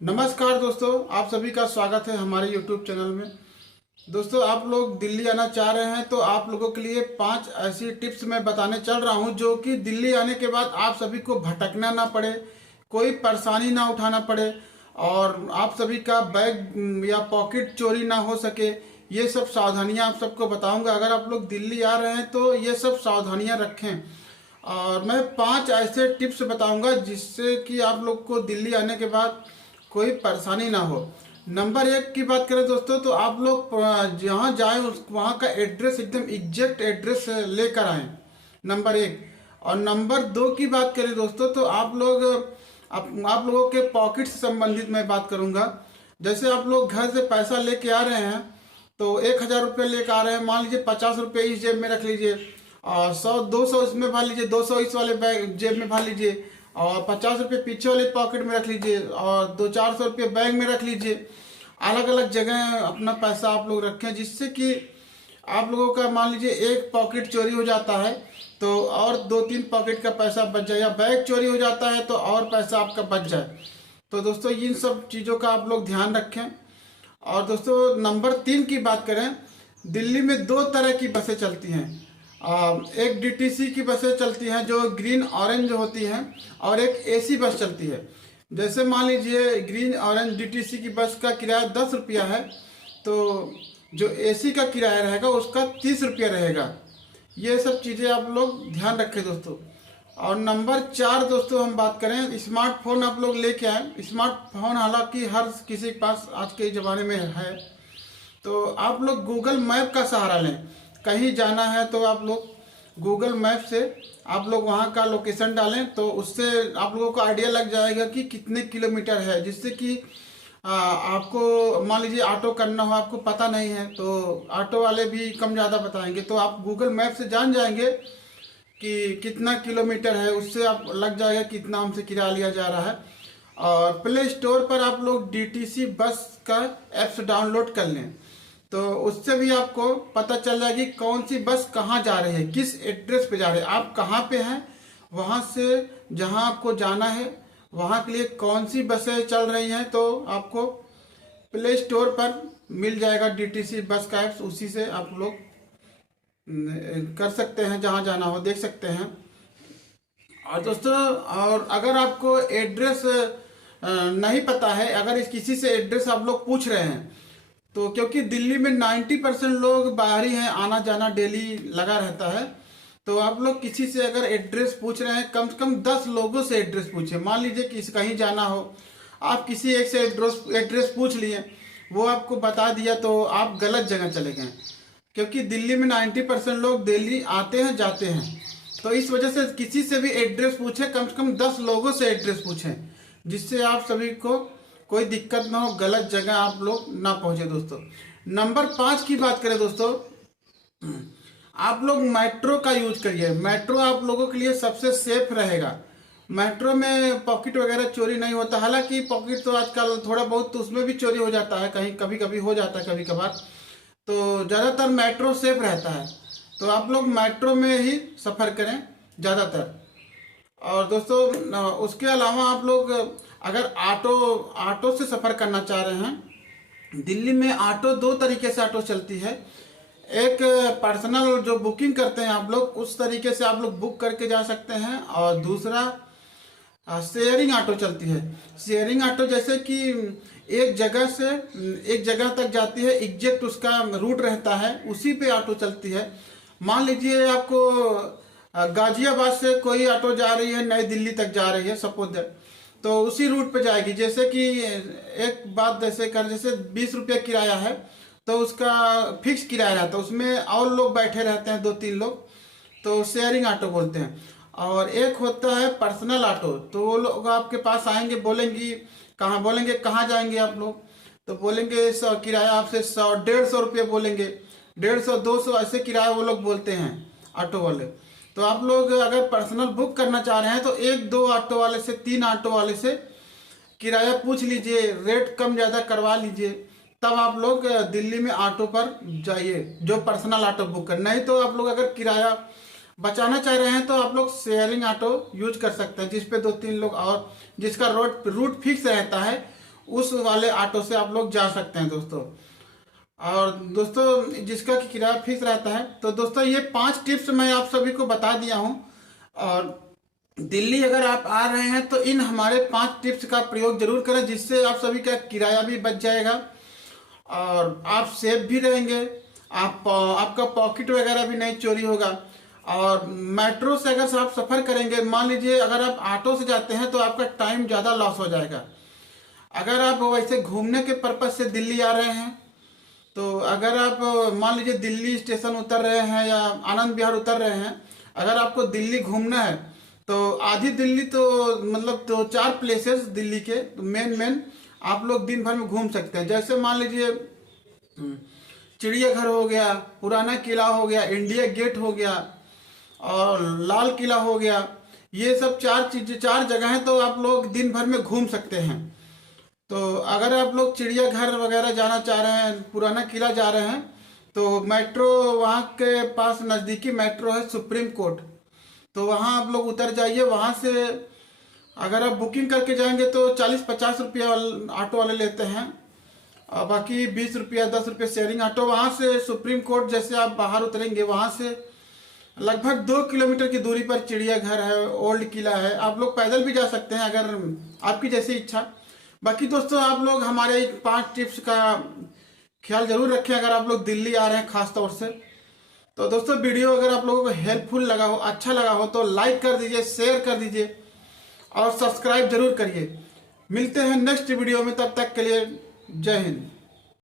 नमस्कार दोस्तों, आप सभी का स्वागत है हमारे YouTube चैनल में। दोस्तों, आप लोग दिल्ली आना चाह रहे हैं तो आप लोगों के लिए 5 ऐसी टिप्स मैं बताने चल रहा हूं जो कि दिल्ली आने के बाद आप सभी को भटकना ना पड़े, कोई परेशानी ना उठाना पड़े और आप सभी का बैग या पॉकेट चोरी ना हो सके। ये सब सावधानियां आप सबको बताऊंगा। अगर आप लोग दिल्ली आ रहे हैं तो ये सब सावधानियां रखें और मैं 5 ऐसे टिप्स बताऊंगा जिससे कि आप लोग को दिल्ली आने के बाद कोई परेशानी ना हो। नंबर 1 की बात करें दोस्तों, तो आप लोग जहाँ जाएं वहाँ का एड्रेस एकदम एग्जैक्ट एड्रेस लेकर आएं, नंबर 1। और नंबर 2 की बात करें दोस्तों, तो आप लोगों के पॉकेट से संबंधित मैं बात करूँगा। जैसे आप लोग घर से पैसा लेके आ रहे हैं तो 1,000 रुपये लेकर आ रहे हैं, मान लीजिए 50 रुपये इस जेब में रख लीजिए और 100-200 इसमें भर लीजिए, 200 इस वाले बैग जेब में भर लीजिए और 50 रुपये पीछे वाले पॉकेट में रख लीजिए और 200-400 रुपये बैग में रख लीजिए। अलग अलग जगह अपना पैसा आप लोग रखें जिससे कि आप लोगों का मान लीजिए एक पॉकेट चोरी हो जाता है तो और 2-3 पॉकेट का पैसा बच जाए, या बैग चोरी हो जाता है तो और पैसा आपका बच जाए। तो दोस्तों, इन सब चीज़ों का आप लोग ध्यान रखें। और दोस्तों, नंबर 3 की बात करें, दिल्ली में 2 तरह की बसें चलती हैं। एक डीटीसी की बसें चलती हैं जो ग्रीन ऑरेंज होती हैं और एक एसी बस चलती है। जैसे मान लीजिए ग्रीन ऑरेंज डीटीसी की बस का किराया 10 रुपया है तो जो एसी का किराया रहेगा उसका 30 रुपया रहेगा। ये सब चीज़ें आप लोग ध्यान रखें दोस्तों। और नंबर 4 दोस्तों, हम बात करें स्मार्टफोन आप लोग लेके आए। स्मार्टफोन हालांकि हर किसी के पास आज के ज़माने में है, तो आप लोग गूगल मैप का सहारा लें। कहीं जाना है तो आप लोग गूगल मैप से आप लोग वहाँ का लोकेशन डालें तो उससे आप लोगों को आइडिया लग जाएगा कि कितने किलोमीटर है, जिससे कि आपको मान लीजिए ऑटो करना हो, आपको पता नहीं है तो ऑटो वाले भी कम ज़्यादा बताएंगे, तो आप गूगल मैप से जान जाएंगे कि कितना किलोमीटर है, उससे आप लग जाएगा कितना हमसे किराया लिया जा रहा है। और प्ले स्टोर पर आप लोग डीटीसी बस का ऐप्स डाउनलोड कर लें तो उससे भी आपको पता चल जाएगी कौन सी बस कहाँ जा रही है, किस एड्रेस पे जा रही है, आप कहाँ पे हैं, वहाँ से जहाँ आपको जाना है वहाँ के लिए कौन सी बसें चल रही हैं। तो आपको प्ले स्टोर पर मिल जाएगा डीटीसी बस का ऐप्स, उसी से आप लोग कर सकते हैं, जहाँ जाना हो देख सकते हैं। और दोस्तों, और अगर आपको एड्रेस नहीं पता है, अगर इस किसी से एड्रेस आप लोग पूछ रहे हैं तो क्योंकि दिल्ली में 90% लोग बाहरी हैं, आना जाना डेली लगा रहता है, तो आप लोग किसी से अगर एड्रेस पूछ रहे हैं कम से कम 10 लोगों से एड्रेस पूछें। मान लीजिए कि कहीं जाना हो, आप किसी एक से एड्रेस पूछ लिए, वो आपको बता दिया तो आप गलत जगह चले गए, क्योंकि दिल्ली में 90% लोग दिल्ली आते हैं जाते हैं। तो इस वजह से किसी से भी एड्रेस पूछें, कम से कम 10 लोगों से एड्रेस पूछें जिससे आप सभी को कोई दिक्कत ना हो, गलत जगह आप लोग ना पहुंचे दोस्तों। नंबर 5 की बात करें दोस्तों, आप लोग मेट्रो का यूज करिए। मेट्रो आप लोगों के लिए सबसे सेफ रहेगा। मेट्रो में पॉकेट वगैरह चोरी नहीं होता, हालांकि पॉकेट तो आजकल थोड़ा बहुत तो उसमें भी चोरी हो जाता है, कहीं कभी कभी हो जाता है कभी कभार, तो ज़्यादातर मेट्रो सेफ रहता है। तो आप लोग मेट्रो में ही सफ़र करें ज़्यादातर। और दोस्तों, उसके अलावा आप लोग अगर ऑटो से सफ़र करना चाह रहे हैं, दिल्ली में ऑटो 2 तरीके से ऑटो चलती है। एक पर्सनल जो बुकिंग करते हैं आप लोग, उस तरीके से आप लोग बुक करके जा सकते हैं, और दूसरा शेयरिंग ऑटो चलती है। शेयरिंग ऑटो जैसे कि एक जगह से एक जगह तक जाती है, एग्जैक्ट उसका रूट रहता है, उसी पे ऑटो चलती है। मान लीजिए आपको गाजियाबाद से कोई ऑटो जा रही है, नई दिल्ली तक जा रही है सपोज दैट, तो उसी रूट पे जाएगी। जैसे कि एक बात जैसे 20 रुपये किराया है तो उसका फिक्स किराया रहता है, उसमें और लोग बैठे रहते हैं 2-3 लोग, तो शेयरिंग ऑटो बोलते हैं। और एक होता है पर्सनल ऑटो, तो वो लोग आपके पास आएंगे, बोलेंगे कहाँ जाएंगे आप लोग, तो बोलेंगे किराया आपसे 100-150 रुपये बोलेंगे, 150-200 ऐसे किराया वो लोग बोलते हैं ऑटो वाले। तो आप लोग अगर पर्सनल बुक करना चाह रहे हैं तो 1-2 ऑटो वाले से 3 ऑटो वाले से किराया पूछ लीजिए, रेट कम ज़्यादा करवा लीजिए, तब आप लोग दिल्ली में ऑटो पर जाइए जो पर्सनल ऑटो बुक कर। नहीं तो आप लोग अगर किराया बचाना चाह रहे हैं तो आप लोग शेयरिंग ऑटो यूज कर सकते हैं, जिस पे 2-3 लोग और जिसका रूट फिक्स रहता है उस वाले ऑटो से आप लोग जा सकते हैं दोस्तों। और दोस्तों जिसका कि किराया फिक्स रहता है। तो दोस्तों ये 5 टिप्स मैं आप सभी को बता दिया हूँ। और दिल्ली अगर आप आ रहे हैं तो इन हमारे 5 टिप्स का प्रयोग जरूर करें, जिससे आप सभी का किराया भी बच जाएगा और आप सेफ भी रहेंगे। आपका पॉकेट वगैरह भी नहीं चोरी होगा। और मेट्रो से अगर आप सफ़र करेंगे, मान लीजिए अगर आप ऑटो से जाते हैं तो आपका टाइम ज़्यादा लॉस हो जाएगा। अगर आप वैसे घूमने के पर्पज़ से दिल्ली आ रहे हैं तो अगर आप मान लीजिए दिल्ली स्टेशन उतर रहे हैं या आनंद विहार उतर रहे हैं, अगर आपको दिल्ली घूमना है तो आधी दिल्ली तो मतलब 2-4 प्लेसेस दिल्ली के मेन आप लोग दिन भर में घूम सकते हैं। जैसे मान लीजिए चिड़ियाघर हो गया, पुराना किला हो गया, इंडिया गेट हो गया और लाल किला हो गया। ये सब 4 जगह हैं तो आप लोग दिन भर में घूम सकते हैं। तो अगर आप लोग चिड़ियाघर वगैरह जाना चाह रहे हैं, पुराना किला जा रहे हैं, तो मेट्रो वहाँ के पास नज़दीकी मेट्रो है सुप्रीम कोर्ट, तो वहाँ आप लोग उतर जाइए। वहाँ से अगर आप बुकिंग करके जाएंगे तो 40-50 रुपया ऑटो वाले लेते हैं और बाकी 20 रुपया 10 रुपये शेयरिंग ऑटो। वहाँ से सुप्रीम कोर्ट जैसे आप बाहर उतरेंगे, वहाँ से लगभग 2 किलोमीटर की दूरी पर चिड़ियाघर है, ओल्ड किला है। आप लोग पैदल भी जा सकते हैं अगर आपकी जैसी इच्छा। बाकी दोस्तों आप लोग हमारे 5 टिप्स का ख्याल जरूर रखें अगर आप लोग दिल्ली आ रहे हैं खास तौर से। तो दोस्तों वीडियो अगर आप लोगों को हेल्पफुल लगा हो, अच्छा लगा हो तो लाइक कर दीजिए, शेयर कर दीजिए और सब्सक्राइब जरूर करिए। मिलते हैं नेक्स्ट वीडियो में, तब तक के लिए जय हिंद।